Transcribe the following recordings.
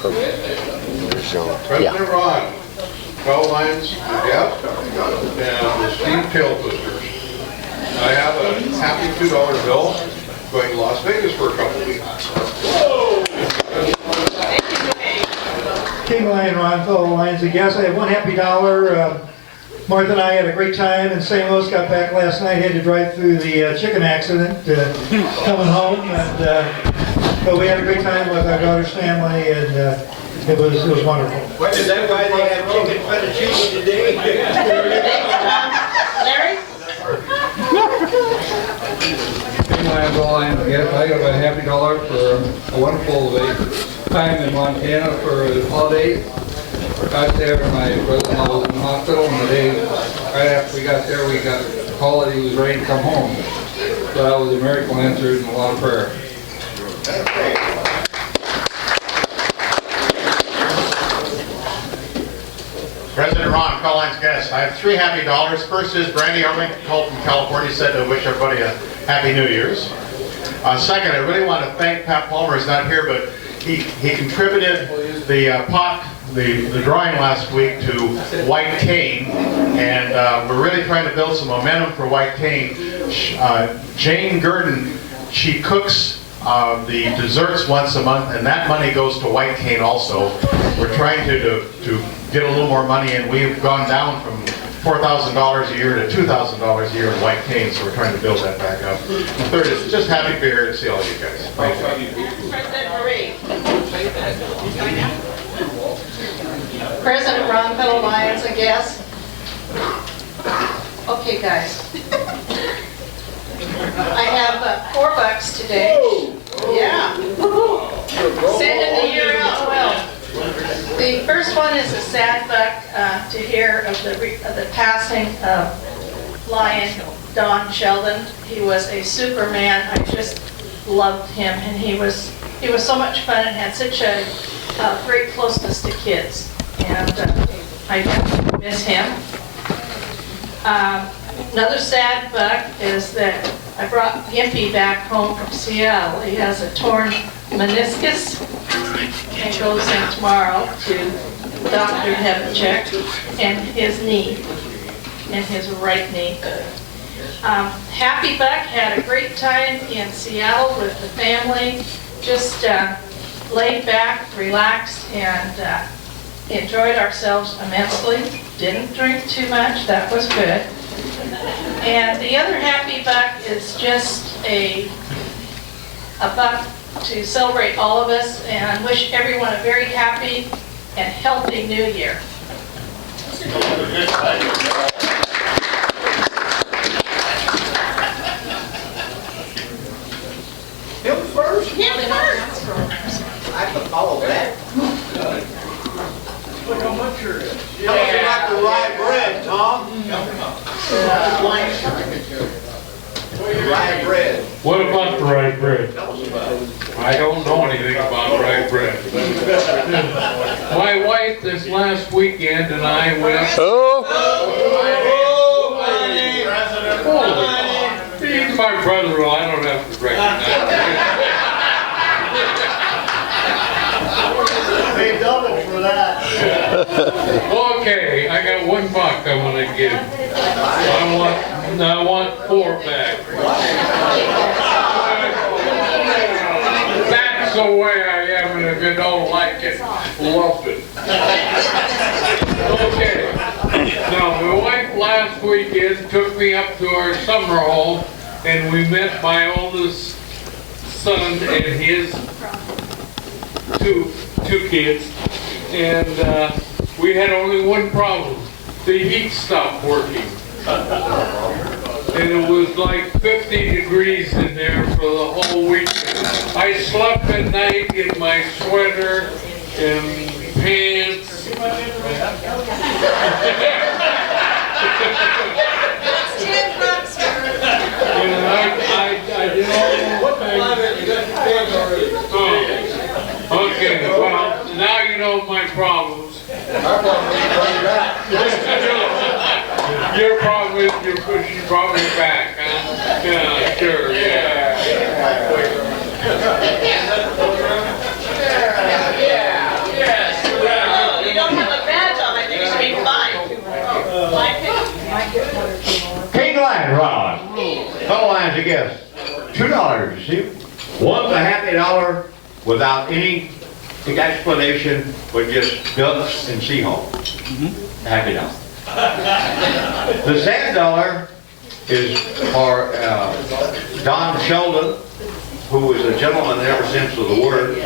President Ron, Carl Lyons, Jeff, and the Steve Tail Twisters. I have a happy $2 bill going to Las Vegas for a couple of weeks. King Lion, Ron, fellow Lions, I guess. I have one happy dollar. Martha and I had a great time in St. Louis, got back last night, had to drive through the chicken accident coming home, and but we had a great time with our daughter's family, and it was wonderful. What is that why they have chicken fettuccine today? Larry? Yes, I got a happy dollar for a wonderful time in Montana for the holidays. Got there, my brother-in-law was in the hospital, and the day right after we got there, we got a call that he was ready to come home. So that was a miracle answered and a lot of prayer. President Ron, Collins guest. I have three happy dollars. First is Brandy Arling called from California, said to wish everybody a Happy New Year's. Second, I really want to thank Pat Palmer, who's not here, but he contributed the drawing last week to White Cane, and we're really trying to build some momentum for White Cane. Jane Gurdon, she cooks the desserts once a month, and that money goes to White Cane also. We're trying to get a little more money, and we've gone down from $4,000 a year to $2,000 a year in White Cane, so we're trying to build that back up. And third is just happy to be here to see all you guys. Thank you. President Marie. President Ron, fellow Lions, I guess. Okay, guys. I have $4 today. Yeah. Sending the year out well. The first one is a sad buck to hear of the passing of Lion Don Sheldon. He was a Superman. I just loved him, and he was so much fun and had such a great closeness to kids. And I definitely miss him. Another sad buck is that I brought Gimpy back home from Seattle. He has a torn meniscus and goes in tomorrow to the doctor to have it checked, and his knee, and his right knee. Happy Buck had a great time in Seattle with the family, just laid back, relaxed, and enjoyed ourselves immensely. Didn't drink too much, that was good. And the other happy buck is just a buck to celebrate all of us and wish everyone a very happy and healthy new year. Him first? Him first. I can follow that. Look how much you're in. Tell us about the rye bread, Tom. Rye bread. What about the rye bread? Tell us about it. I don't know anything about rye bread. My wife this last weekend and I went. He's my brother-in-law. I don't have to recognize They doubled for that. Okay, I got $1 I'm gonna give. I want 4 back. That's the way I am, and if you don't like it, love it. Okay. Now, my wife last weekend took me up to our summer home, and we met my oldest son and his two kids, and we had only one problem. The heat stopped working. And it was like 50 degrees in there for the whole weekend. I slept at night in my sweater and pants. And I did all okay, well, now you know my problems. Your problem is you're pushing me back, huh? Yeah, sure, yeah. guest, $2 received. One's a happy dollar without any explanation, but just ducks and seahawks. Happy dollar. The sad dollar is for Don Sheldon, who was a gentleman ever since of the word.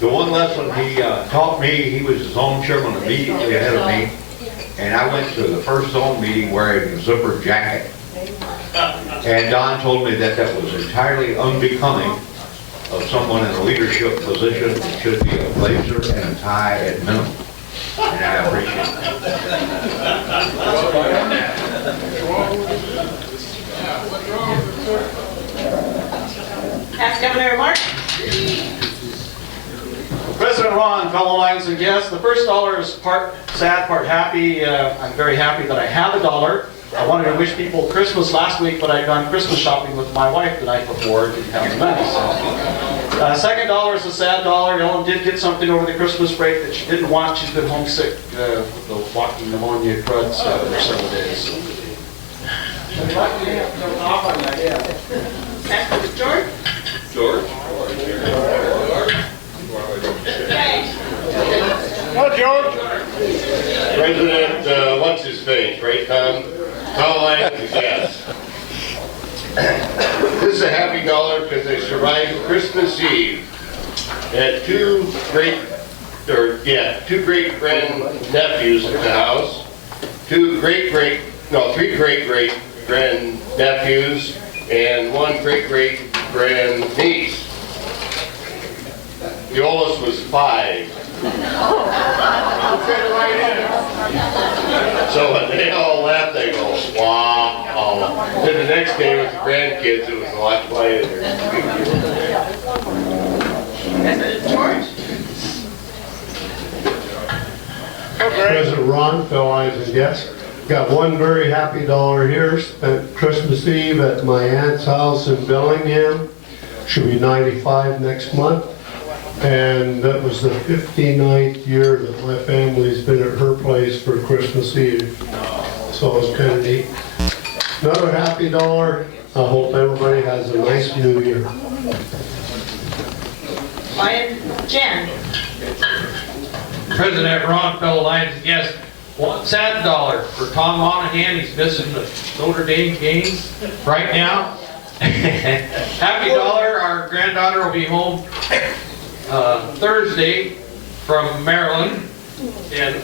The one lesson he taught me, he was his zone chairman immediately ahead of me, and I went to the first zone meeting wearing a zipper jacket. And Don told me that that was entirely unbecoming of someone in a leadership position. It should be a blazer and a tie at minimum. And I appreciate Ask Governor remarks. President Ron, fellow Lions and guests, the first dollar is part sad, part happy. I'm very happy that I have a dollar. I wanted to wish people Christmas last week, but I'd gone Christmas shopping with my wife the night before, didn't have the money. So. Second dollar is a sad dollar. Ellen did get something over the Christmas break that she didn't want. She's been homesick with the walking pneumonia crud for several days. George? President, what's his face, right, Tom? Tom Lang, yes. This is a happy dollar because they survived Christmas Eve. Had two great grand nephews at the house, three great grand nephews, and one great grand niece. The oldest was 5. So when they all left, they go, wow. Then the next day with the grandkids, it was a lot quieter. George? President Ron, fellow Lions and guests. Got one very happy dollar here. Spent Christmas Eve at my aunt's house in Bellingham. She'll be 95 next month. And that was the 59th year that my family's been at her place for Christmas Eve. So it's kind of neat. Another happy dollar. I hope everybody has a nice new year. Lion Jen? President Ron, fellow Lions and guests, one sad dollar for Tom Monahan. He's missing the Notre Dame games right now. Happy dollar, our granddaughter will be home Thursday from Maryland. And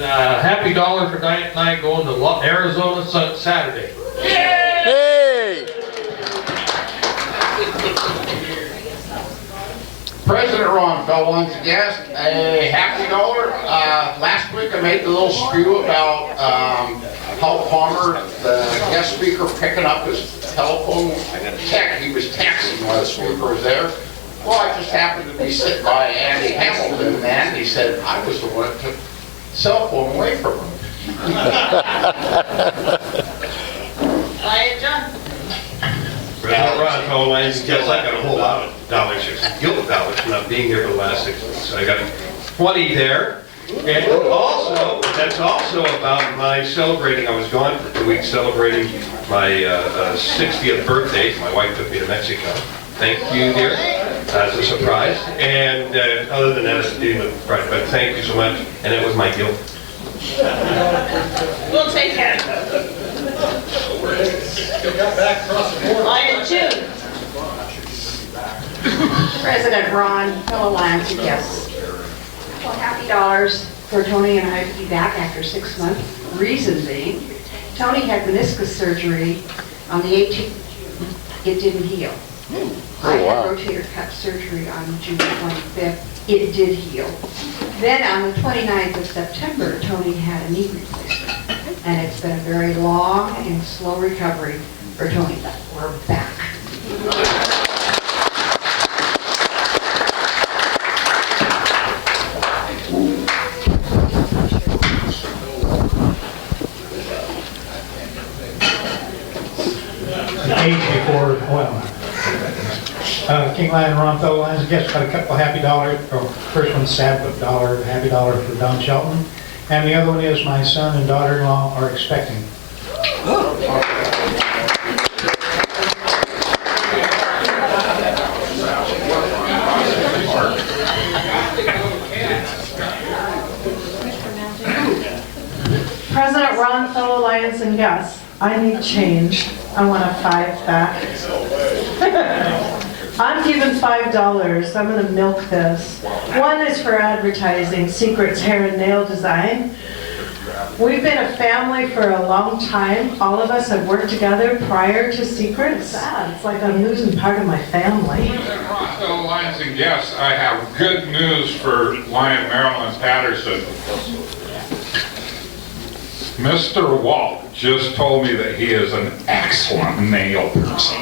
happy dollar for Diane and I going to Arizona Saturday. Hey! President Ron, fellow Lions and guests, a happy dollar. Last week I made the little spew about how Palmer, the guest speaker, picking up his telephone. He was texting while the speaker was there. Well, I just happened to be sitting by Andy Hamilton, and Andy said I was the one that took the cell phone away from him. Lion John? President Ron, fellow Lions and guests, I got a whole lot of dollars here, some guilt dollars for not being here for the last 6 weeks. So I got 20 there. And also, that's also about my celebrating. I was gone for 2 weeks celebrating my 60th birthday. My wife took me to Mexico. Thank you, dear, as a surprise. And other than that, it's right, but thank you so much. And it was my guilt. We'll take care. Lion June? President Ron, fellow Lions and guests. Well, happy dollars for Tony and I to be back after 6 months. Reason being, Tony had meniscus surgery on the 18th. It didn't heal. I had rotator cuff surgery on June 25th. It did heal. Then on the 29th of September, Tony had a knee replacement. And it's been a very long and slow recovery for Tony, but we're back. Age before, well, King Lion, Ron, fellow Lions and guests, got a couple happy dollars. First one's sad but dollar, happy dollar for Don Shelton. And the other one is my son and daughter-in-law are expecting. Lions and Gus, I need change. I want a 5 back. I'm giving $5. I'm gonna milk this. One is for advertising, Secrets Hair and Nail Design. We've been a family for a long time. All of us have worked together prior to Secrets. Sad. It's like I'm losing part of my family. Fellow Lions and guests, I have good news for Lion Marilyn Patterson. Mr. Walt just told me that he is an excellent nail person.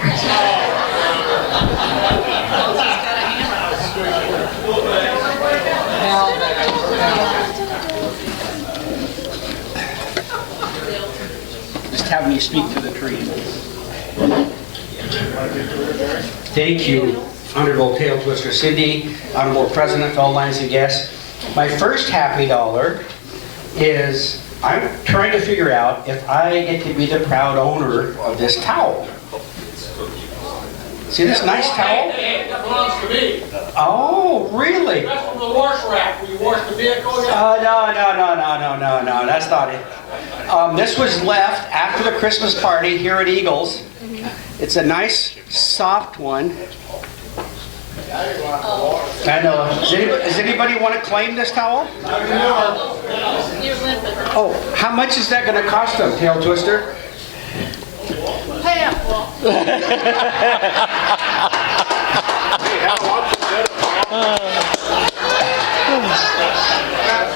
Just having you speak to the tree. Thank you, Honorable Tail Twister Cindy, Honorable President, fellow Lions and guests. My first happy dollar is I'm trying to figure out if I get to be the proud owner of this towel. See this nice towel? Hey, that belongs to me. Oh, really? That's from the wash rack where you wash the vehicle. No, that's not it. This was left after the Christmas party here at Eagles. It's a nice, soft one. I know. Does anybody want to claim this towel? Oh, how much is that going to cost them, Tail Twister? Pay up,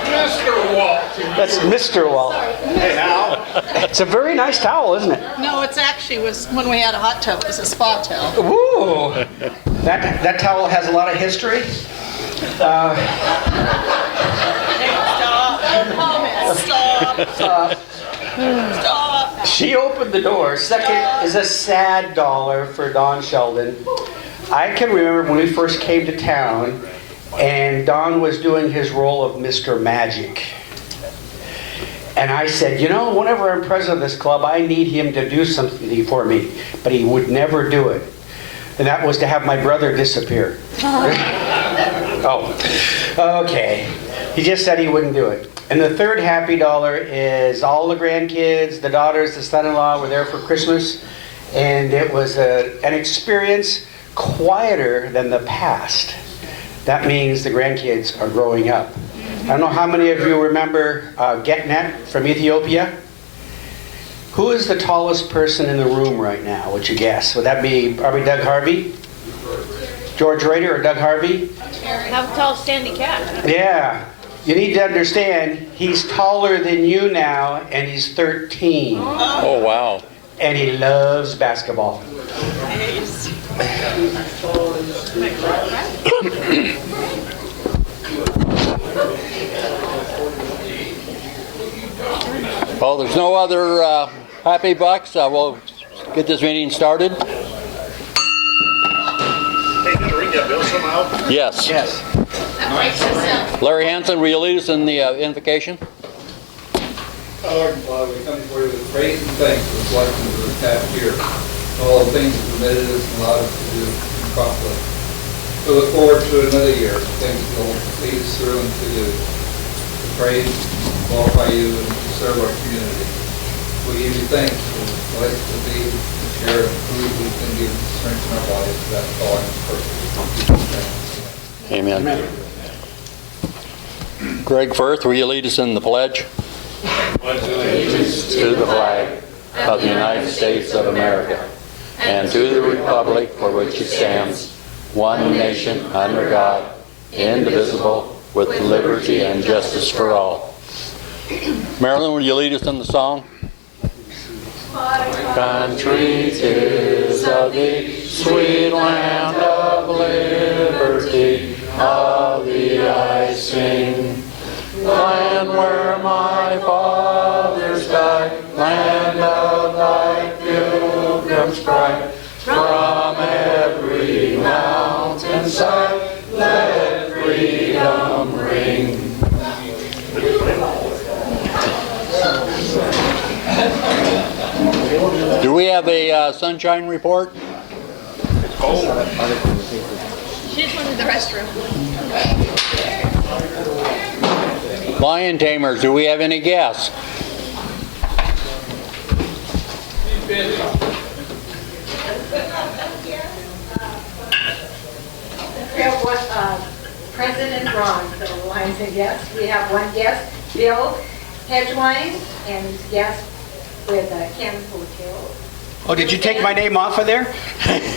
Mr. Walt. That's Mr. Walt. Hey, Al. It's a very nice towel, isn't it? No, it's actually was when we had a hot tub. It was a spa towel. Ooh. That towel has a lot of history. Stop. Stop. Stop. She opened the door. Second is a sad dollar for Don Sheldon. I can remember when we first came to town and Don was doing his role of Mr. Magic. And I said, you know, whenever I'm president of this club, I need him to do something for me. But he would never do it. And that was to have my brother disappear. Oh, okay. He just said he wouldn't do it. And the third happy dollar is all the grandkids, the daughters, the son-in-law were there for Christmas. And it was an experience quieter than the past. That means the grandkids are growing up. I don't know how many of you remember Getnet from Ethiopia. Who is the tallest person in the room right now? Would you guess? Would that be probably Doug Harvey? George Rader or Doug Harvey? How tall is Sandy Cat? Yeah. You need to understand, he's taller than you now, and he's 13. Oh, wow. And he loves basketball. Nice. Well, there's no other happy bucks. We'll get this meeting started. Hey, did I ring that bell somehow? Yes. Yes. Larry Hanson, will you lead us in the invocation? Lord and Father, we come before you with praise and thanks for the blessings of this past year. All the things you permitted us and allowed us to do properly. We look forward to another year. Things will lead us through and to do. To praise, glorify you, and to serve our community. We give you thanks for the life to be and share the food we can give to strengthen our bodies. That's all I'm perfect. Amen. Greg Firth, will you lead us in the pledge? To the flag of the United States of America and to the republic for which it stands, one nation under God, indivisible, with liberty and justice for all. Marilyn, will you lead us in the song? Country 'tis of thee, sweet land of liberty, of thee I sing. Land where my fathers died, land of thy pilgrims' pride, from every mountainside, let freedom ring. Do we have a sunshine report? She just went to the restroom. Lion tamers, do we have any guests? We have one, President Ron for the Lions and guests. We have one guest, Bill Hedgewine, and guest with Ken Hotel. Oh, did you take my name off of there?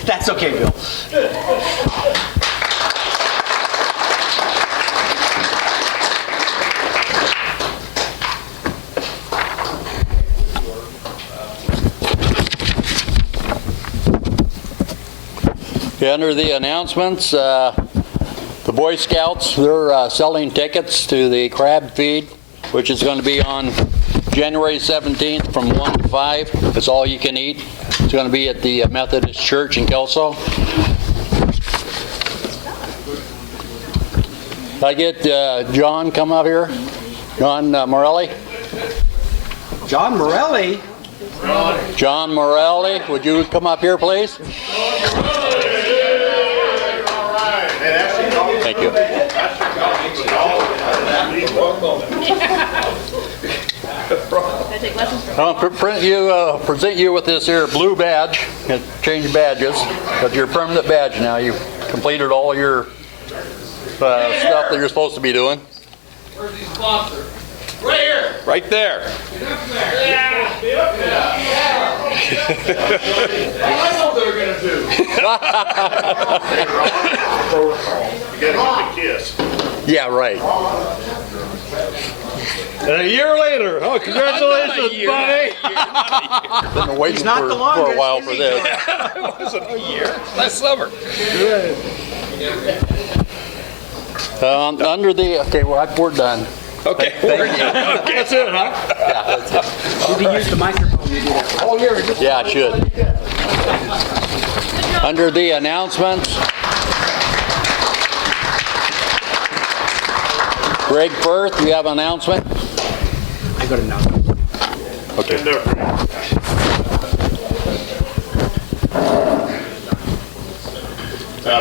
That's okay, Bill. Okay, under the announcements, the Boy Scouts, they're selling tickets to the crab feed, which is going to be on January 17th from 1 to 5. It's all you can eat. It's going to be at the Methodist Church in Kelso. Can I get John come up here? John Morelli? John Morelli? John Morelli, would you come up here, please? Thank you. I'll present you with this here blue badge. Change badges, but your permanent badge now. You've completed all your stuff that you're supposed to be doing. Where's the sponsor? Right here. Right there. Yeah. I know what they're gonna do. You gotta give a kiss. Yeah, right. And a year later, oh, congratulations, buddy. Been waiting for a while for this. It wasn't a year. Last summer. Under the, okay, well, we're done. Okay. Thank you. That's it, huh? Yeah, that's it. Did you use the microphone? You do that. Oh, here. Yeah, it should. Under the announcements, Greg Firth, you have an announcement? I got an announcement. Okay.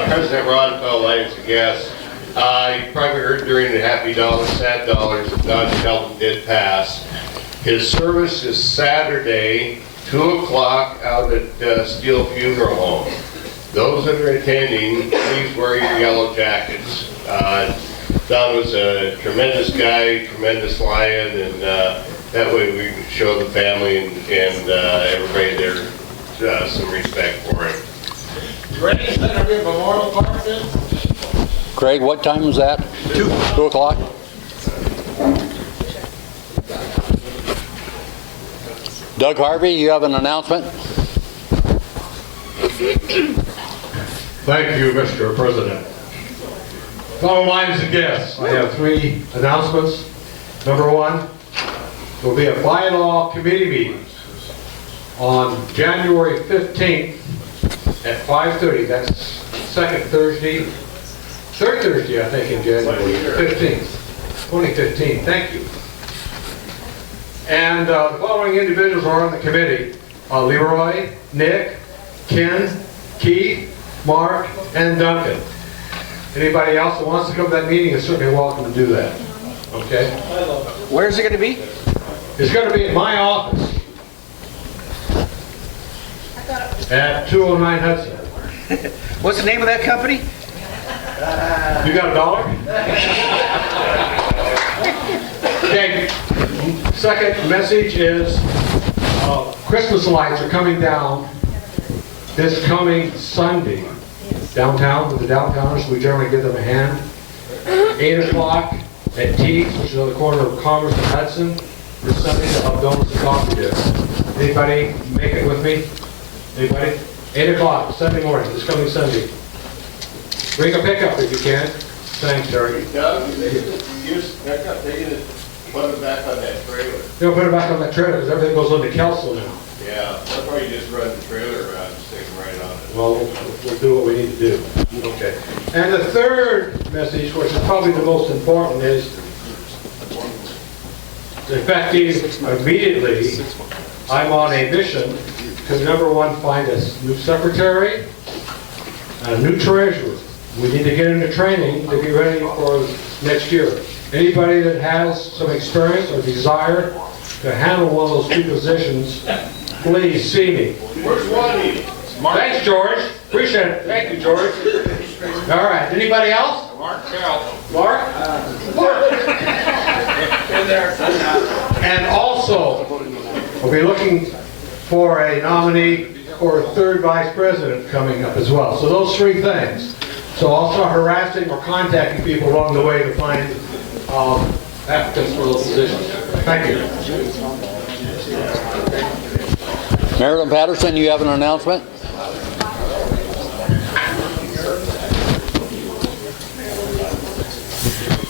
President Ron Fell, Lions and guests. You probably heard during the Happy Dollars, Sad Dollars, that Don Sheldon did pass. His service is Saturday, 2 o'clock out at Steel Funeral Home. Those that are attending, please wear your yellow jackets. Don was a tremendous guy, tremendous Lion, and that way we can show the family and everybody there some respect for him. Ready? Is that gonna be a Memorial Park then? Craig, what time was that? 2 o'clock? Doug Harvey, you have an announcement? Thank you, Mr. President. Fellow Lions and guests, I have 3 announcements. Number 1, there will be a bylaw committee meeting on January 15th at 5:30. That's third Thursday, I think, in January 15th, 2015. Thank you. And the following individuals are on the committee: Leroy, Nick, Ken, Keith, Mark, and Duncan. Anybody else that wants to come to that meeting is certainly welcome to do that. Okay? Where's it going to be? It's going to be at my office at 209 Hudson. What's the name of that company? You got $1? Okay. Second message is Christmas lights are coming down this coming Sunday downtown with the downtowners. We generally give them a hand. 8 o'clock at Teague's, which is on the corner of Commerce and Hudson. This Sunday to help donuts and coffee there. Anybody make it with me? Anybody? 8 o'clock Sunday morning, this coming Sunday. Bring a pickup if you can. Thanks, Terry. Doug, use pickup, they can put it back on that trailer. You'll put it back on that trailer because everything goes on to Kelso now. Yeah, that's why you just run the trailer around and stick them right on it. Well, we'll do what we need to do. Okay. And the third message, which is probably the most important, is effective immediately, I'm on a mission to, number 1, find a new secretary, a new treasurer. We need to get into training to be ready for next year. Anybody that has some experience or desire to handle one of those 2 positions, please see me. Where's Ronnie? Thanks, George. Appreciate it. Thank you, George. All right. Anybody else? Mark Cal. Mark? And also, we'll be looking for a nominee for third vice president coming up as well. So those three things. So I'll start harassing or contacting people along the way to find applicants for those positions. Thank you. Marilyn Patterson, you have an announcement?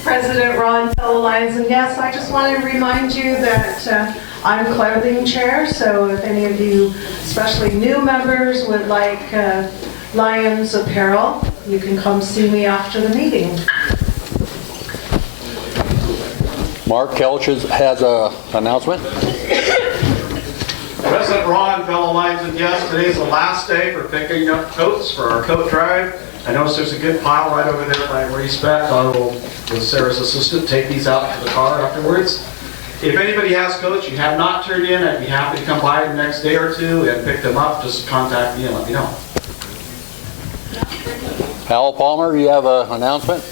President Ron, fellow Lions and guests, I just want to remind you that I'm clothing chair, so if any of you, especially new members, would like Lions apparel, you can come see me after the meeting. Mark Kelch has an announcement. President Ron, fellow Lions and guests, today's the last day for picking up coats for our coat drive. I noticed there's a good pile right over there by where you spec. I will, with Sarah's assistant, take these out to the car afterwards. If anybody has coats you have not turned in, I'd be happy to come by the next day or two and pick them up. Just contact me and let me know. Hal Palmer, you have an announcement?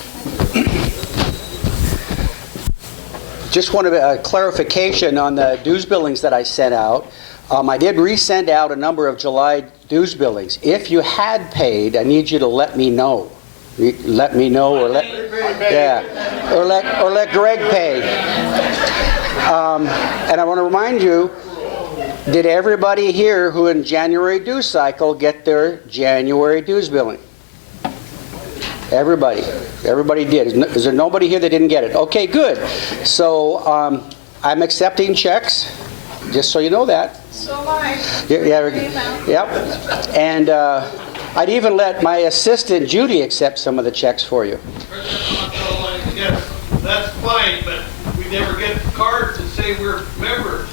Just wanted a clarification on the dues billings that I sent out. I did resend out a number of July dues billings. If you had paid, I need you to let me know. Let me know, or let Greg pay. And I want to remind you, did everybody here who in January dues cycle get their January dues billing? Everybody did. Is there nobody here that didn't get it? Okay, good. So I'm accepting checks, just so you know that. So am I. Yep. And I'd even let my assistant Judy accept some of the checks for you. That's fine, but we never get cards that say we're members.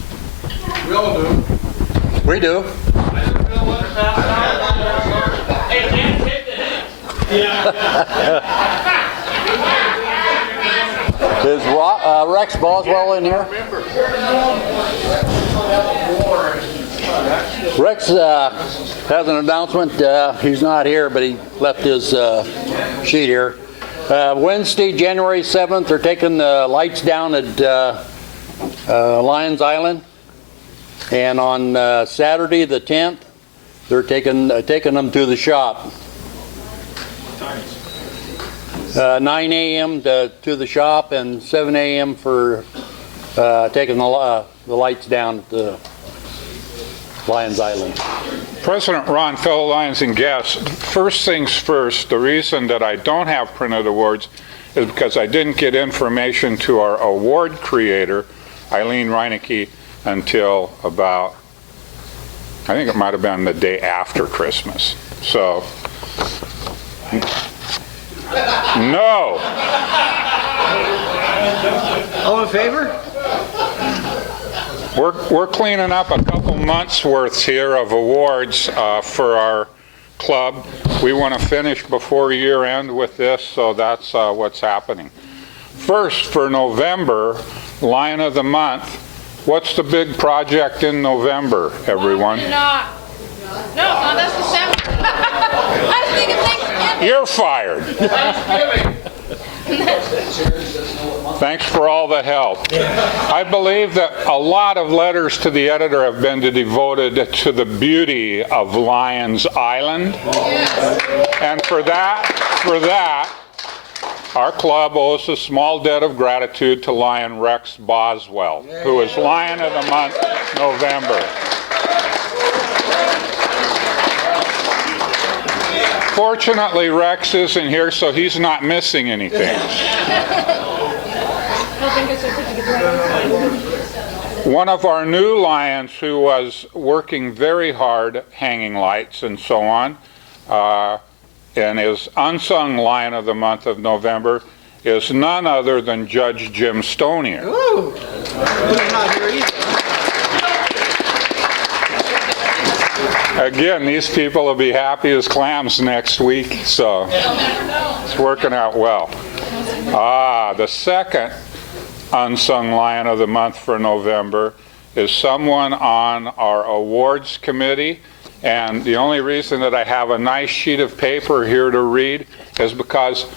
We all do. We do. I don't know what Hey, man, take the hint. Is Rex Boswell in here? Rex has an announcement. He's not here, but he left his sheet here. Wednesday, January 7th, they're taking the lights down at Lions Island. And on Saturday, the 10th, they're taking them to the shop. 9 a.m. to the shop and 7 a.m. for taking the lights down at the Lions Island. President Ron, fellow Lions and guests, first things first, the reason that I don't have printed awards is because I didn't get information to our award creator, Eileen Reinecke, until about, I think it might have been the day after Christmas. So, no. All in favor? We're cleaning up a couple months worth here of awards for our club. We want to finish before year end with this, so that's what's happening. First, for November, Lion of the Month, what's the big project in November, everyone? No, that's December. I was thinking Thanksgiving. You're fired. Thanks for all the help. I believe that a lot of letters to the editor have been devoted to the beauty of Lions Island. And for that, our club owes a small debt of gratitude to Lion Rex Boswell, who is Lion of the Month, November. Fortunately, Rex isn't here, so he's not missing anything. One of our new Lions who was working very hard hanging lights and so on, and is unsung Lion of the Month of November, is none other than Judge Jim Stonier. Ooh, he's not here either. Again, these people will be happy as clams next week, so it's working out well. The second unsung Lion of the Month for November is someone on our awards committee. And the only reason that I have a nice sheet of paper here to read is because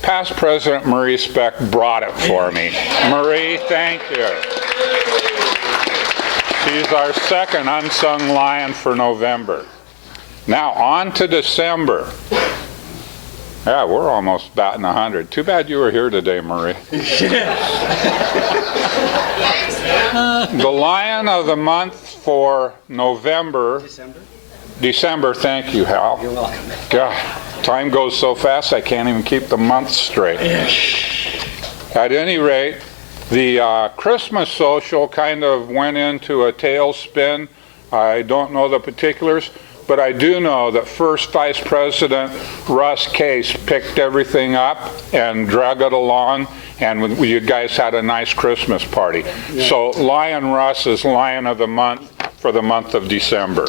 past President Marie Speck brought it for me. Marie, thank you. She's our second unsung lion for November. Now on to December. Yeah, we're almost batting 100. Too bad you were here today, Marie. The lion of the month for November. December, thank you, Hal. You're welcome. God, time goes so fast I can't even keep the months straight. At any rate, the Christmas social kind of went into a tailspin. I don't know the particulars, but I do know that first Vice President Russ Case picked everything up and dragged it along, and you guys had a nice Christmas party. Yeah. So Lion Russ is Lion of the Month for the month of December.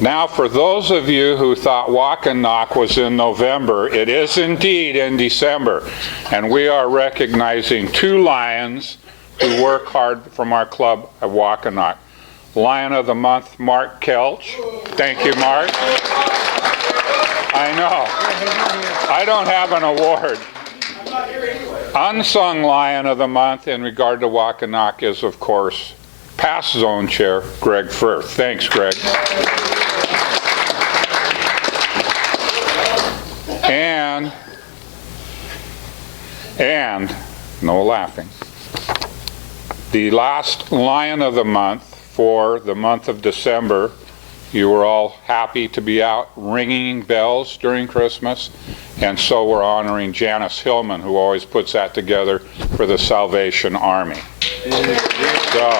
Now, for those of you who thought Walk and Knock was in November, it is indeed in December. And we are recognizing 2 lions who work hard from our club at Walk and Knock. Lion of the Month, Mark Kelch. Thank you, Mark. I know. I don't have an award. Unsung Lion of the Month in regard to Walk and Knock is, of course, past zone chair, Greg Firth. Thanks, Greg. And no laughing. The last Lion of the Month for the month of December, you were all happy to be out ringing bells during Christmas, and so we're honoring Janice Hillman, who always puts that together for the Salvation Army. So,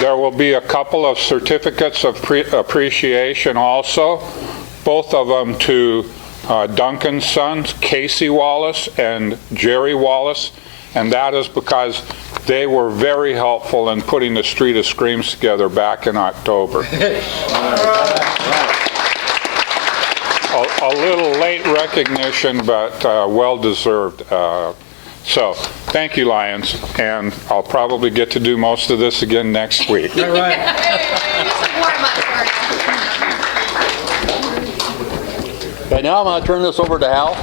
there will be a couple of certificates of appreciation also, both of them to Duncan's sons, Casey Wallace and Jerry Wallace, and that is because they were very helpful in putting the Street of Screams together back in October. A little late recognition, but well-deserved. So, thank you, Lions, and I'll probably get to do most of this again next week. All right. Okay, now I'm going to turn this over to Hal.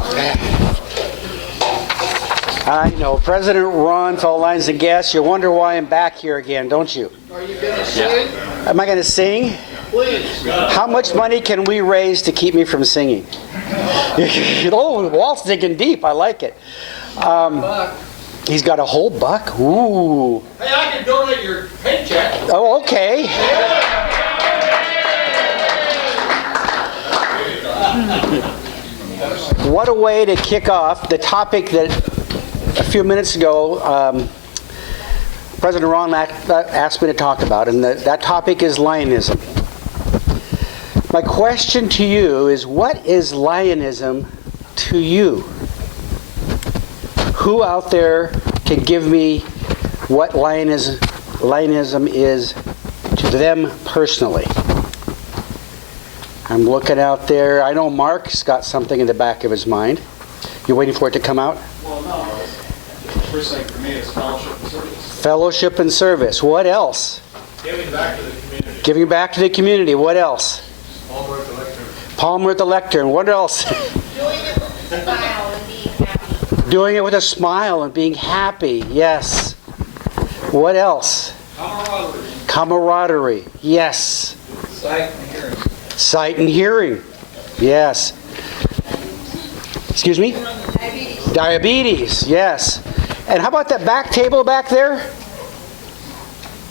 I know. President Ron, fellow Lions and guests, you wonder why I'm back here again, don't you? Are you going to sing? Am I going to sing? Please. How much money can we raise to keep me from singing? Oh, Walt's digging deep. I like it. He's got a whole buck? Ooh. Hey, I can donate your paycheck. Oh, okay. What a way to kick off the topic that a few minutes ago President Ron asked me to talk about, and that topic is Lionism. My question to you is, what is Lionism to you? Who out there can give me what Lionism is to them personally? I'm looking out there. I know Mark's got something in the back of his mind. You're waiting for it to come out? Well, no. First thing for me is fellowship and service. Fellowship and service. What else? Giving back to the community. Giving back to the community. What else? Palmer at the lectern. Palmer at the lectern. What else? Doing it with a smile and being happy. Yes. What else? Camaraderie. Camaraderie. Yes. Sight and hearing. Sight and hearing. Yes. Excuse me? Diabetes. Diabetes. Yes. And how about that back table back there?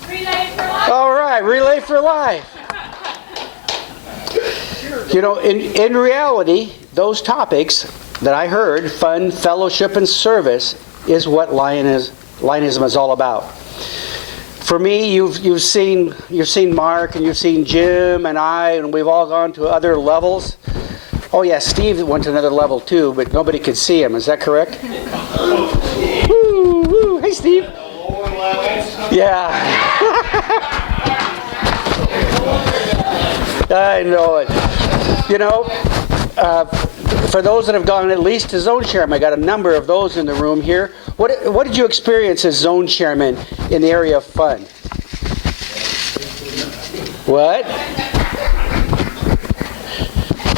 Relay for life. All right, Relay for Life. You know, in reality, those topics that I heard, fun, fellowship, and service, is what Lionism is all about. For me, you've seen Mark and you've seen Jim and I, and we've all gone to other levels. Oh yeah, Steve went to another level too, but nobody could see him. Is that correct? Woo, woo. Hey, Steve. Yeah. I know it. You know, for those that have gone at least to zone chairman, I got a number of those in the room here. What did you experience as zone chairman in the area of fun? What?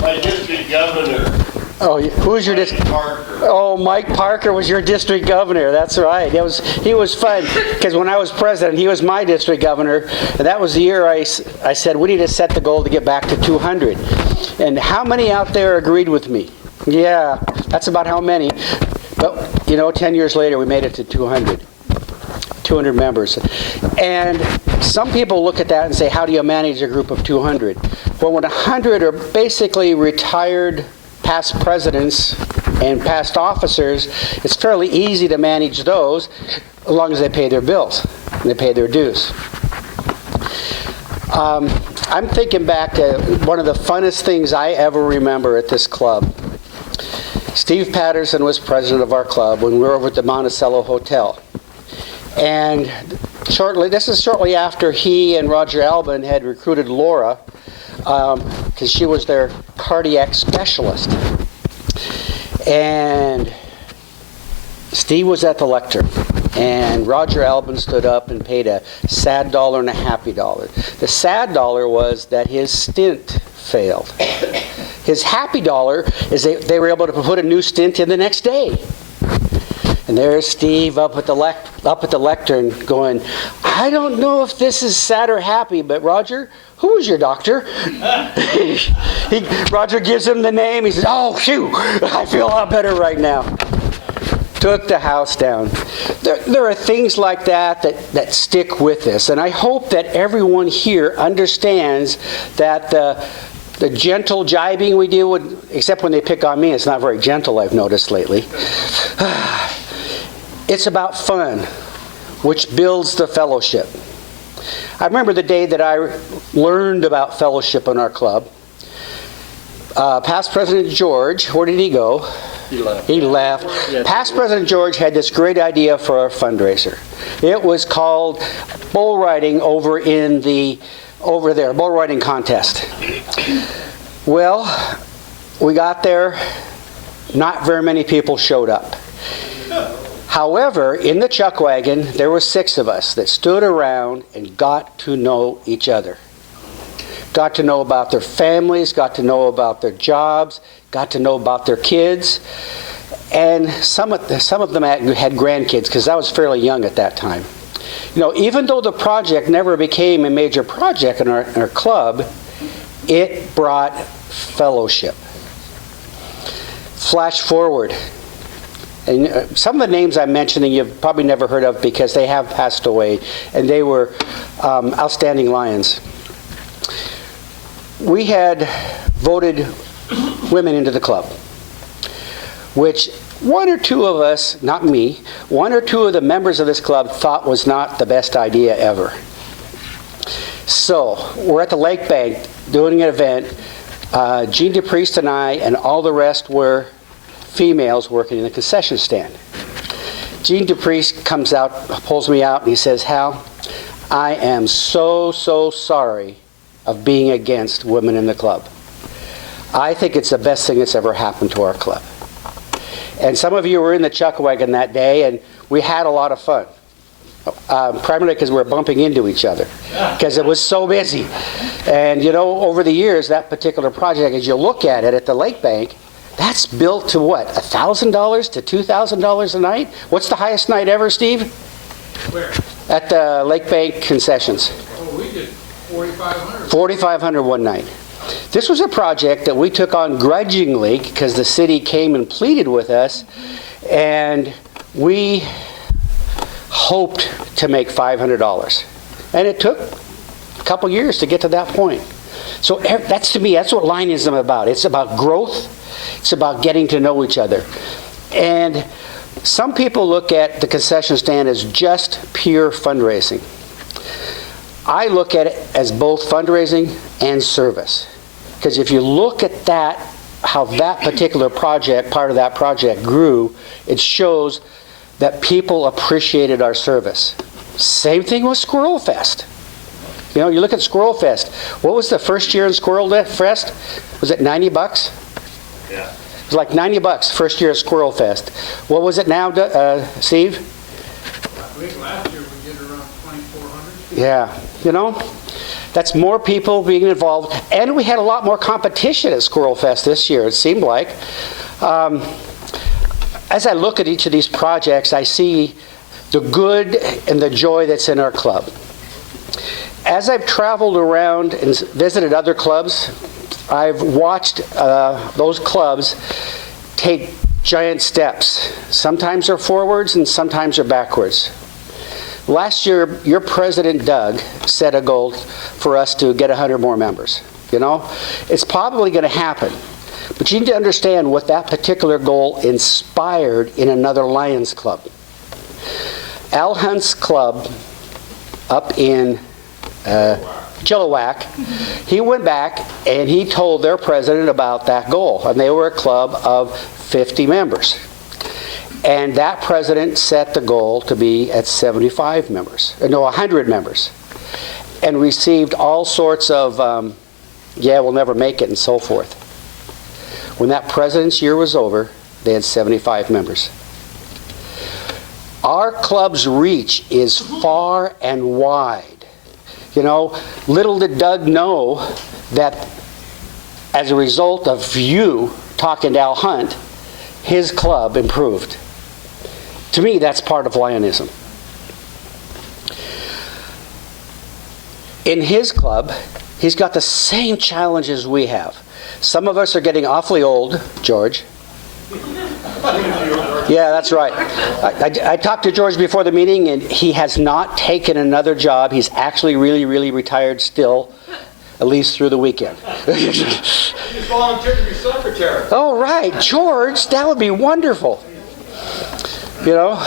My district governor. Oh, who was your district? Oh, Mike Parker was your district governor. That's right. He was fun because when I was president, he was my district governor, and that was the year I said we need to set the goal to get back to 200. And how many out there agreed with me? Yeah, that's about how many. But 10 years later, we made it to 200. 200 members. And some people look at that and say, how do you manage a group of 200? Well, when 100 are basically retired past presidents and past officers, it's fairly easy to manage those as long as they pay their bills and they pay their dues. I'm thinking back to one of the funnest things I ever remember at this club. Steve Patterson was president of our club when we were over at the Monticello Hotel. And this is shortly after he and Roger Albin had recruited Laura, because she was their cardiac specialist. And Steve was at the lectern, and Roger Albin stood up and paid a sad dollar and a happy dollar. The sad dollar was that his stint failed. His happy dollar is they were able to put a new stint in the next day. And there's Steve up at the lectern going, I don't know if this is sad or happy, but Roger, who was your doctor? Roger gives him the name. He says, oh, phew, I feel a lot better right now. Took the house down. There are things like that stick with us. And I hope that everyone here understands that the gentle jibing we do, except when they pick on me, it's not very gentle, I've noticed lately. It's about fun, which builds the fellowship. I remember the day that I learned about fellowship in our club. Past President George, where did he go? He left. Past President George had this great idea for a fundraiser. It was called bull riding over there, bull riding contest. Well, we got there, not very many people showed up. However, in the chuck wagon, there were 6 of us that stood around and got to know each other. Got to know about their families, got to know about their jobs, got to know about their kids. And some of them had grandkids, because I was fairly young at that time. Even though the project never became a major project in our club, it brought fellowship. Flash forward. And some of the names I'm mentioning you've probably never heard of because they have passed away, and they were outstanding Lions. We had voted women into the club, which 1 or 2 of us, not me, 1 or 2 of the members of this club thought was not the best idea ever. So we're at the lake bank doing an event. Gene DePriest and I and all the rest were females working in the concession stand. Gene DePriest comes out, pulls me out, and he says, Hal, I am so sorry of being against women in the club. I think it's the best thing that's ever happened to our club. And some of you were in the chuck wagon that day, and we had a lot of fun. Primarily because we were bumping into each other, because it was so busy. And over the years, that particular project, as you look at it at the lake bank, that's built to what, $1,000 to $2,000 a night? What's the highest night ever, Steve? Where? At the Lake Bank concessions. Oh, we did 4,500. 4,500 one night. This was a project that we took on grudgingly because the city came and pleaded with us, and we hoped to make $500. And it took a couple years to get to that point. So that's, to me, that's what Lionism is about. It's about growth. It's about getting to know each other. And some people look at the concession stand as just pure fundraising. I look at it as both fundraising and service. Because if you look at that, how that particular project, part of that project grew, it shows that people appreciated our service. Same thing with Squirrel Fest. You look at Squirrel Fest. What was the first year in Squirrel Fest? Was it $90? Yeah. was like $90 first year at Squirrel Fest. What was it now, Steve? I believe last year we did around 2,400. Yeah, you know, that's more people being involved. And we had a lot more competition at Squirrel Fest this year, it seemed like. As I look at each of these projects, I see the good and the joy that's in our club. As I've traveled around and visited other clubs, I've watched those clubs take giant steps. Sometimes they're forwards and sometimes they're backwards. Last year, your president, Doug, set a goal for us to get 100 more members. You know, it's probably going to happen. But you need to understand what that particular goal inspired in another Lions club. Al Hunt's club up in Chilliwack, he went back and he told their president about that goal. And they were a club of 50 members. And that president set the goal to be at 75 members. No, 100 members. And received all sorts of, yeah, we'll never make it and so forth. When that president's year was over, they had 75 members. Our club's reach is far and wide. You know, little did Doug know that as a result of you talking to Al Hunt, his club improved. To me, that's part of Lionism. In his club, he's got the same challenges we have. Some of us are getting awfully old, George. Yeah, that's right. I talked to George before the meeting, and he has not taken another job. He's actually really retired still, at least through the weekend. He's volunteered to be secretary. Oh, right. George, that would be wonderful. You know,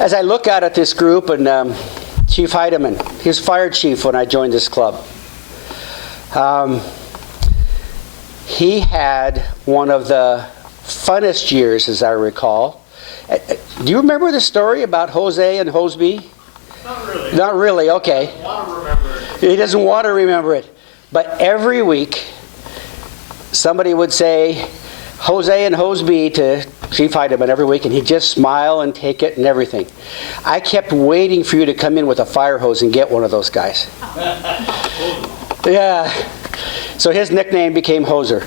as I look out at this group, and Chief Heidemann, he was fire chief when I joined this club. He had one of the funnest years, as I recall. Do you remember the story about Jose and Hoseby? Not really. Not really, okay. I want to remember it. He doesn't want to remember it. But every week, somebody would say Jose and Hoseby to Chief Heidemann every week, and he'd just smile and take it and everything. I kept waiting for you to come in with a fire hose and get one of those guys. Yeah. So his nickname became Hoser.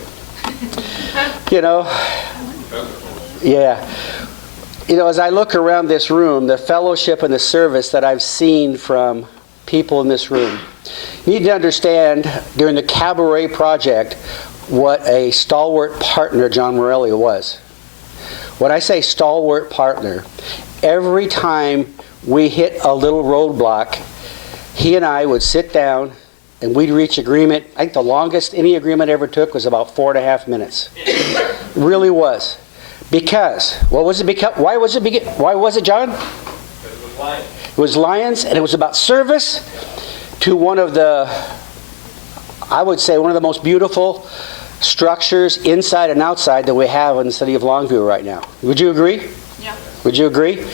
You know? Yeah. You know, as I look around this room, the fellowship and the service that I've seen from people in this room, you need to understand during the Cabaret project what a stalwart partner John Morelli was. When I say stalwart partner, every time we hit a little roadblock, he and I would sit down and we'd reach agreement. I think the longest any agreement ever took was about 4.5 minutes. It really was. Because, what was it? Because, why was it, John? It was Lions, and it was about service to one of the, I would say, one of the most beautiful structures inside and outside that we have in the city of Longview right now. Would you agree? Yeah. Would you agree?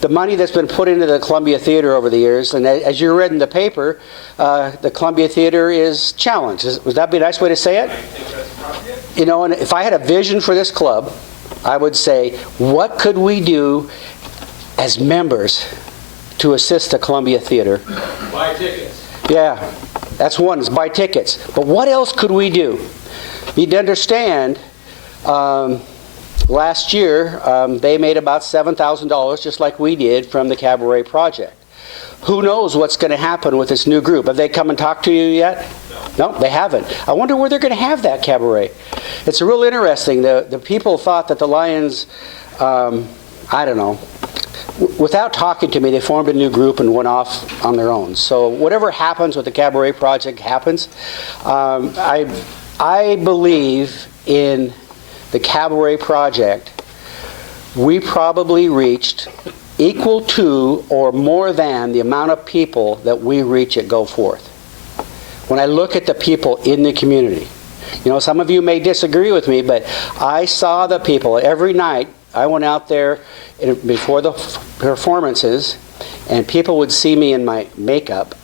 The money that's been put into the Columbia Theater over the years, and as you read in the paper, the Columbia Theater is challenged. Would that be a nice way to say it? You know, and if I had a vision for this club, I would say, what could we do as members to assist the Columbia Theater? Buy tickets. Yeah, that's one, is buy tickets. But what else could we do? You need to understand, last year, they made about $7,000, just like we did, from the Cabaret project. Who knows what's going to happen with this new group? Have they come and talked to you yet? No, they haven't. I wonder where they're going to have that cabaret. It's real interesting. The people thought that the Lions, I don't know, without talking to me, they formed a new group and went off on their own. So whatever happens with the Cabaret project happens. I believe in the Cabaret project, we probably reached equal to or more than the amount of people that we reach at Go Forth. When I look at the people in the community, you know, some of you may disagree with me, but I saw the people every night. I went out there before the performances, and people would see me in my makeup,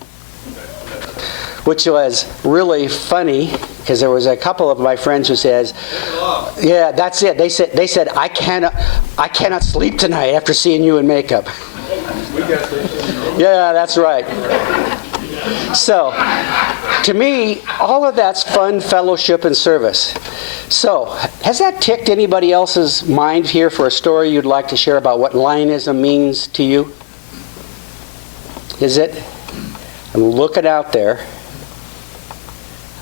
which was really funny, because there was a couple of my friends who says, Yeah, that's it. They said I cannot sleep tonight after seeing you in makeup. Yeah, that's right. So, to me, all of that's fun, fellowship, and service. So, has that ticked anybody else's mind here for a story you'd like to share about what Lionism means to you? Is it? I'm looking out there.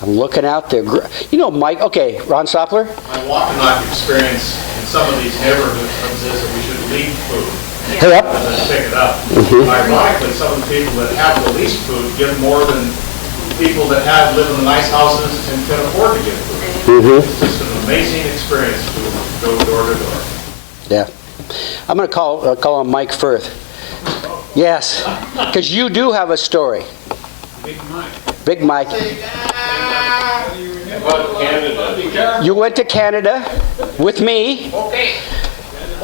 You know, Mike, okay, Ron Soppler? My walk and talk experience in some of these neighborhoods is that we should leave food. Hey up. And then pick it up. Ironically, some of the people that have the least food give more than people that live in the nice houses and can afford to get food. It's just an amazing experience to go door to door. Yeah. I'm going to call on Mike Firth. Yes, because you do have a story. Big Mike. You went to Canada with me. Okay.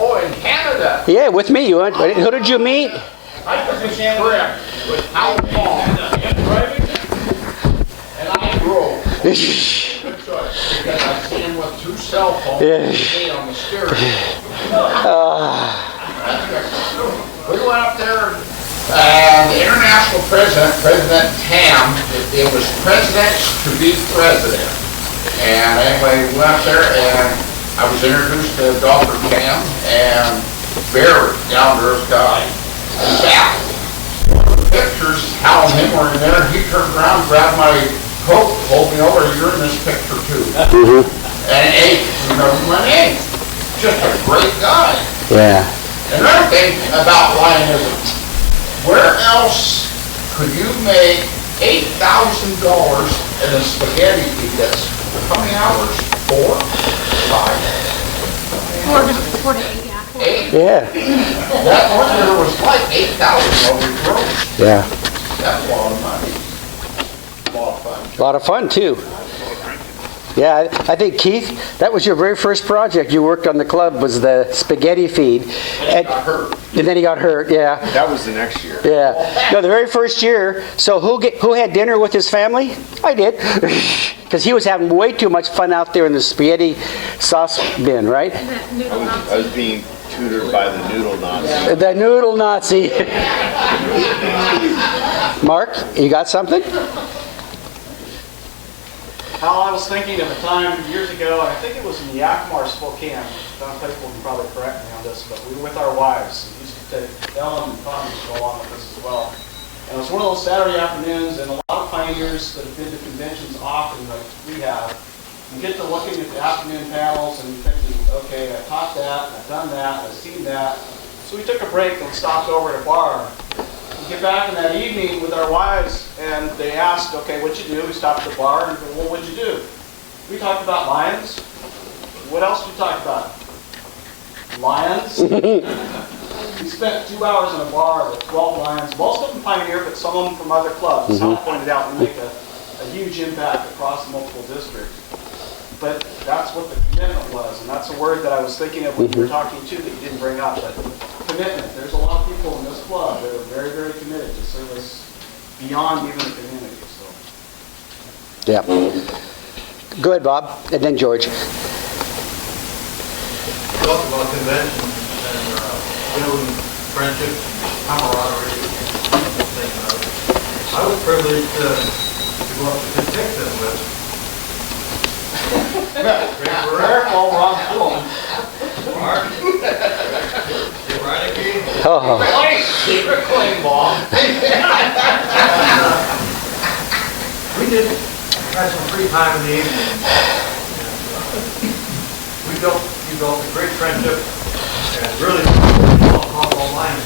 Oh, in Canada. Yeah, with me. You went. Who did you meet? I was in Canada with Al Paul. And I drove. Good choice. Because I see him with 2 cell phones on the steering. We went up there, the international president, President Tam, it was presidents to be president. And anyway, we went up there and I was introduced to Dr. Tam, and very down-to-earth guy. In fact, one of the pictures, Hal and him were in there, he turned around, grabbed my coat, pulled me over, you're in this picture too. And hey, remember my name. Just a great guy. Yeah. Another thing about Lionism, where else could you make $8,000 in a spaghetti feed that's how many hours? 4? 5? 4 to 8, yeah. 8? Yeah. That one there was like 8,000 over gross. Yeah. That's a lot of money. A lot of fun. A lot of fun, too. Yeah, I think, Keith, that was your very first project you worked on the club, was the spaghetti feed. And then he got hurt, yeah. That was the next year. Yeah. No, the very first year. So who had dinner with his family? I did. Because he was having way too much fun out there in the spaghetti sauce bin, right? I was being tutored by the noodle Nazi. The noodle Nazi. Mark, you got something? How I was thinking at the time, years ago, I think it was in Yakima or Spokane. Don People can probably correct me on this, but we were with our wives. We used to take Ellen and Tommy to go along with us as well. And it was one of those Saturday afternoons, and a lot of pioneers that have been to conventions often, like we have, you get to looking at the afternoon panels and you're thinking, okay, I taught that, I've done that, I've seen that. So we took a break and stopped over at a bar. We get back in that evening with our wives, and they asked, okay, what'd you do? We stopped at the bar, and well, what'd you do? We talked about lions. What else did we talk about? Lions. We spent 2 hours in a bar with 12 lions, most of them pioneer, but some of them from other clubs. As Hal pointed out, we make a huge impact across multiple districts. But that's what the commitment was, and that's a word that I was thinking of when you were talking too that you didn't bring up, but commitment. There's a lot of people in this club that are very, very committed to service beyond even the community. So. Yeah. Go ahead, Bob, and then George. Talk about convention and building friendship, camaraderie, I was privileged to go up to Penticton with Careful, Ron Full. Mark. Secret claim, Bob. We did have some free time in the evening. We built a great friendship and really all lines.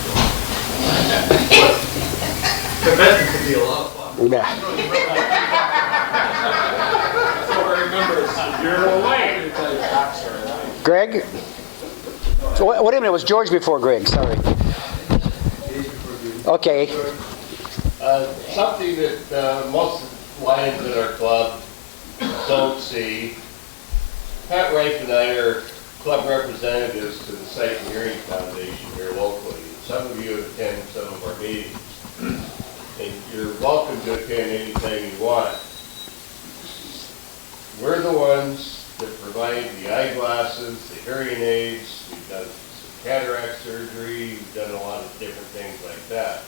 Convention could be a lot of fun. Yeah. So I remember you're away. Greg? So wait a minute, it was George before Greg, sorry. Okay. Something that most Lions in our club don't see. Pat Rife and I are club representatives to the Sight and Hearing Foundation here locally. Some of you have attended some of our meetings. And you're welcome to attend anything you want. We're the ones that provide the eyeglasses, the hearing aids. We've done some cataract surgery. We've done a lot of different things like that.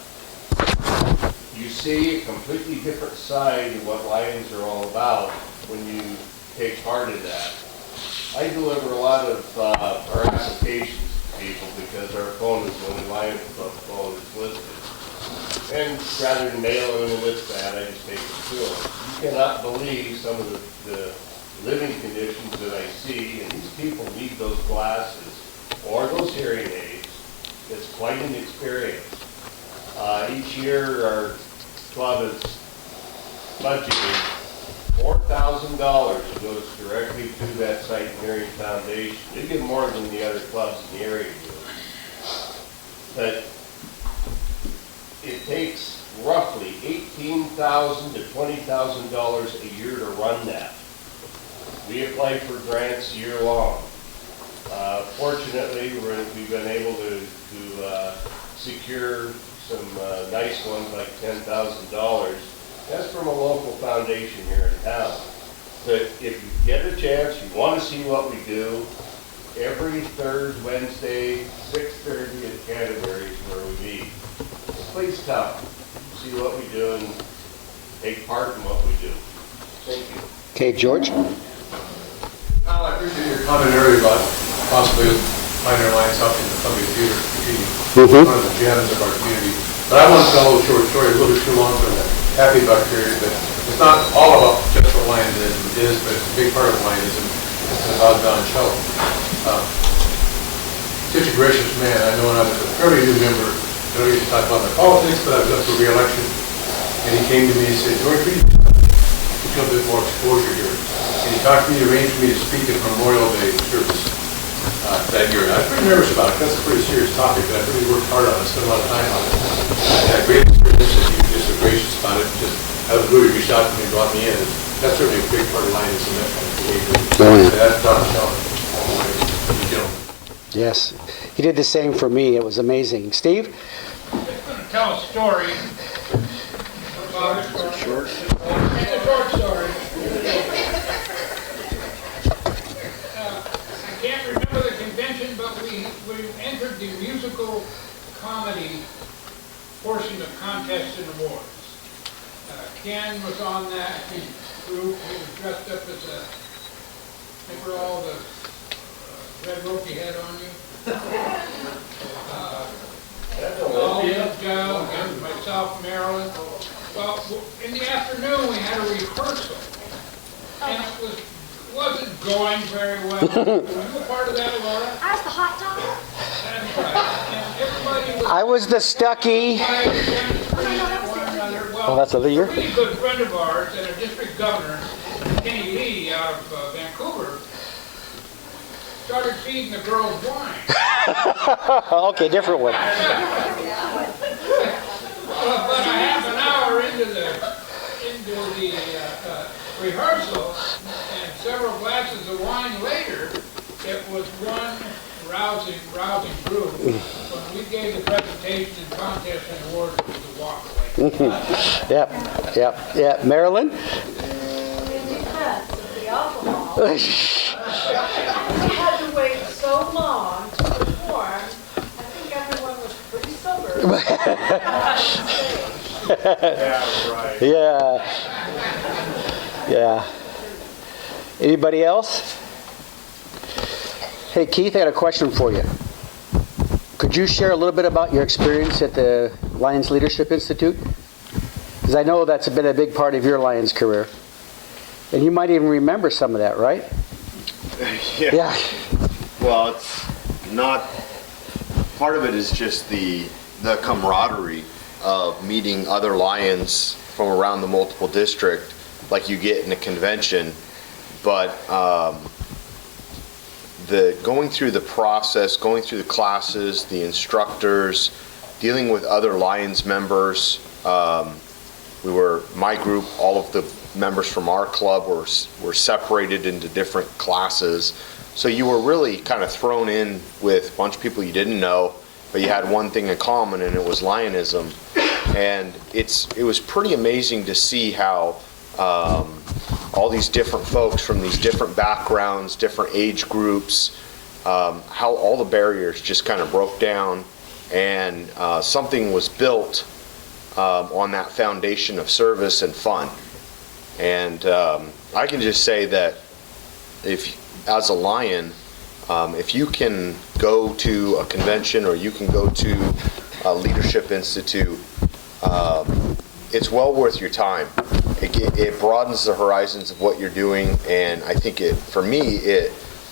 You see a completely different side of what Lions are all about when you take part in that. I deliver a lot of our applications to people because our phone is the only Lions Club phone that's listed. And rather than mail them and this, that, I just take it to them. You cannot believe some of the living conditions that I see, and these people need those glasses or those hearing aids. It's quite an experience. Each year, our club is budgeted $4,000 goes directly to that Sight and Hearing Foundation. They give more than the other clubs in the area do. But it takes roughly $18,000 to $20,000 a year to run that. We apply for grants year long. Fortunately, we've been able to secure some nice ones like $10,000. That's from a local foundation here in town. But if you get a chance, you want to see what we do, every third Wednesday, 6:30 at Canterbury is where we meet. Please come, see what we do, and take part in what we do. Thank you. Okay, George? Al, I appreciate your comment earlier about possibly finding our lines helping the Columbia Theater continue one of the gems of our community. But I want to tell a short story, a little bit too long for that Happy Buck period, but it's not all about just what Lionism is, but it's a big part of Lionism. It's about Don Sheldon. Such a gracious man. I know when I was a fairly new member, I don't usually talk about my politics, but I was up for re-election, and he came to me and said, George, we need a little bit more exposure here. And he talked to me, arranged for me to speak at Memorial Day service that year. And I was pretty nervous about it. That's a pretty serious topic, but I really worked hard on it, spent a lot of time on it. I had great experience, and he was just so gracious about it. Just, I was good, he reached out to me and brought me in. That's certainly a big part of Lionism, that kind of behavior. That's Don Sheldon, all the way, you gentlemen. Yes. He did the same for me. It was amazing. Steve? I'm going to tell a story. It's a short story. I can't remember the convention, but we entered the musical comedy portion of contests and awards. Ken was on that group. He was dressed up as a, remember all the red rope you had on you? Joe, and myself, Marilyn. Well, in the afternoon we had a rehearsal, and it wasn't going very well. Were you a part of that, Laura? I was the hot dog. That's right. And everybody was. I was the Stucky. Well, that's a year. A really good friend of ours and a district governor, Kenny Lee, out of Vancouver, started feeding the girls wine. Okay, different one. But a half an hour into the rehearsal and several glasses of wine later, it was one rousing group. When we gave the presentation and contest and award, it was a walk away. Yep. Marilyn? Because of the alcohol, we had to wait so long to perform. I think everyone was pretty sober. Yeah. Anybody else? Hey, Keith, I got a question for you. Could you share a little bit about your experience at the Lions Leadership Institute? Because I know that's been a big part of your Lions career. And you might even remember some of that, right? Yeah. Well, it's not, part of it is just the camaraderie of meeting other Lions from around the multiple district like you get in a convention. But the going through the process, going through the classes, the instructors, dealing with other Lions members, my group, all of the members from our club were separated into different classes. So you were really kind of thrown in with a bunch of people you didn't know, but you had one thing in common, and it was Lionism. And it was pretty amazing to see how all these different folks from these different backgrounds, different age groups, how all the barriers just kind of broke down, and something was built on that foundation of service and fun. And I can just say that if, as a Lion, if you can go to a convention or you can go to a Leadership Institute, it's well worth your time. It broadens the horizons of what you're doing, and I think for me, it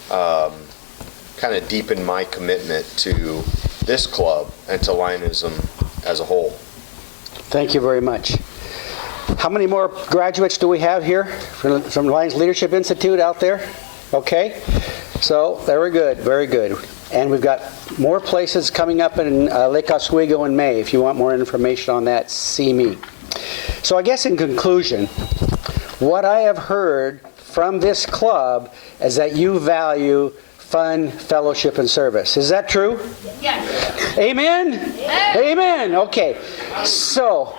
kind of deepened my commitment to this club and to Lionism as a whole. Thank you very much. How many more graduates do we have here from Lions Leadership Institute out there? Okay, so very good, very good. And we've got more places coming up in Lake Oswego in May. If you want more information on that, see me. So I guess in conclusion, what I have heard from this club is that you value fun, fellowship, and service. Is that true? Yes. Amen? Yes. Amen. Okay. So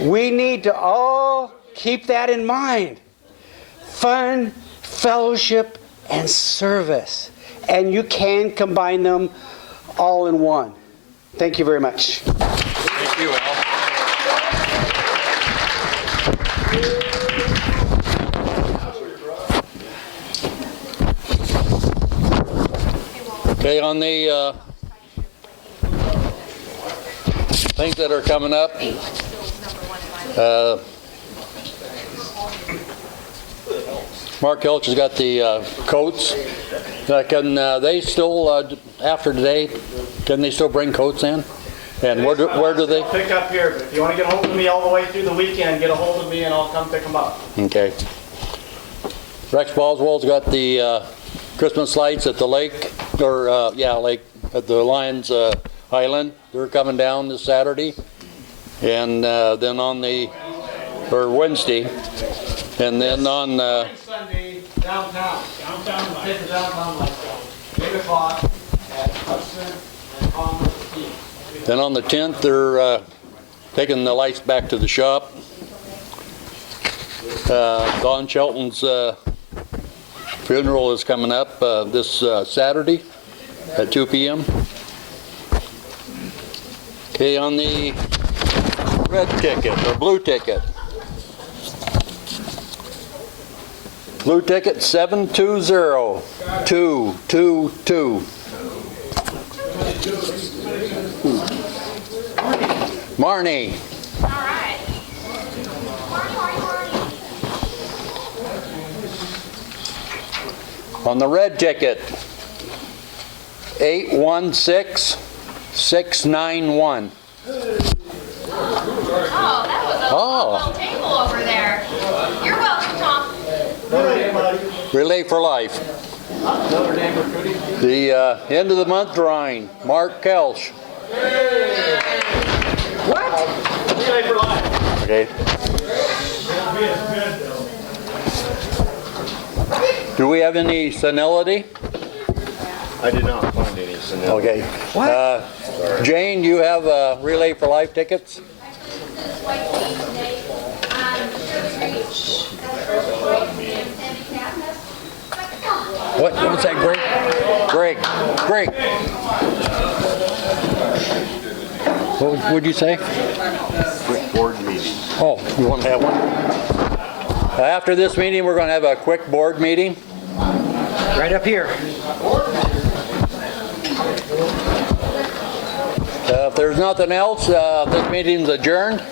we need to all keep that in mind. Fun, fellowship, and service. And you can combine them all in one. Thank you very much. Thank you, Al. Okay, on the things that are coming up, Mark Elch has got the coats. Can they still, after today, can they still bring coats in? And where do they? Pick up here, but if you want to get a hold of me all the way through the weekend, get a hold of me and I'll come pick them up. Okay. Rex Boswell's got the Christmas lights at the lake, or lake at the Lions Island. They're coming down this Saturday, and then on Wednesday, and then on Sunday downtown. Take the downtown lights down. 8 o'clock at Hudson and Commerce. then on the 10th, they're taking the lights back to the shop. Don Shelton's funeral is coming up this Saturday at 2 p.m. Okay, on the red ticket or blue ticket. Blue ticket 720-222. Marnie. All right. On the red ticket, 816691. Oh, that was a little table over there. You're welcome, Tom. Relay for Life. The end of the month drawing, Mark Kelch. What? Relay for Life. Okay. Do we have any senility? I did not find any senility. Okay. What? Jane, you have Relay for Life tickets? What was that, Greg? Greg. What would you say? Quick board meeting. Oh, you want to have one? After this meeting, we're going to have a quick board meeting. Right up here. If there's nothing else, this meeting's adjourned.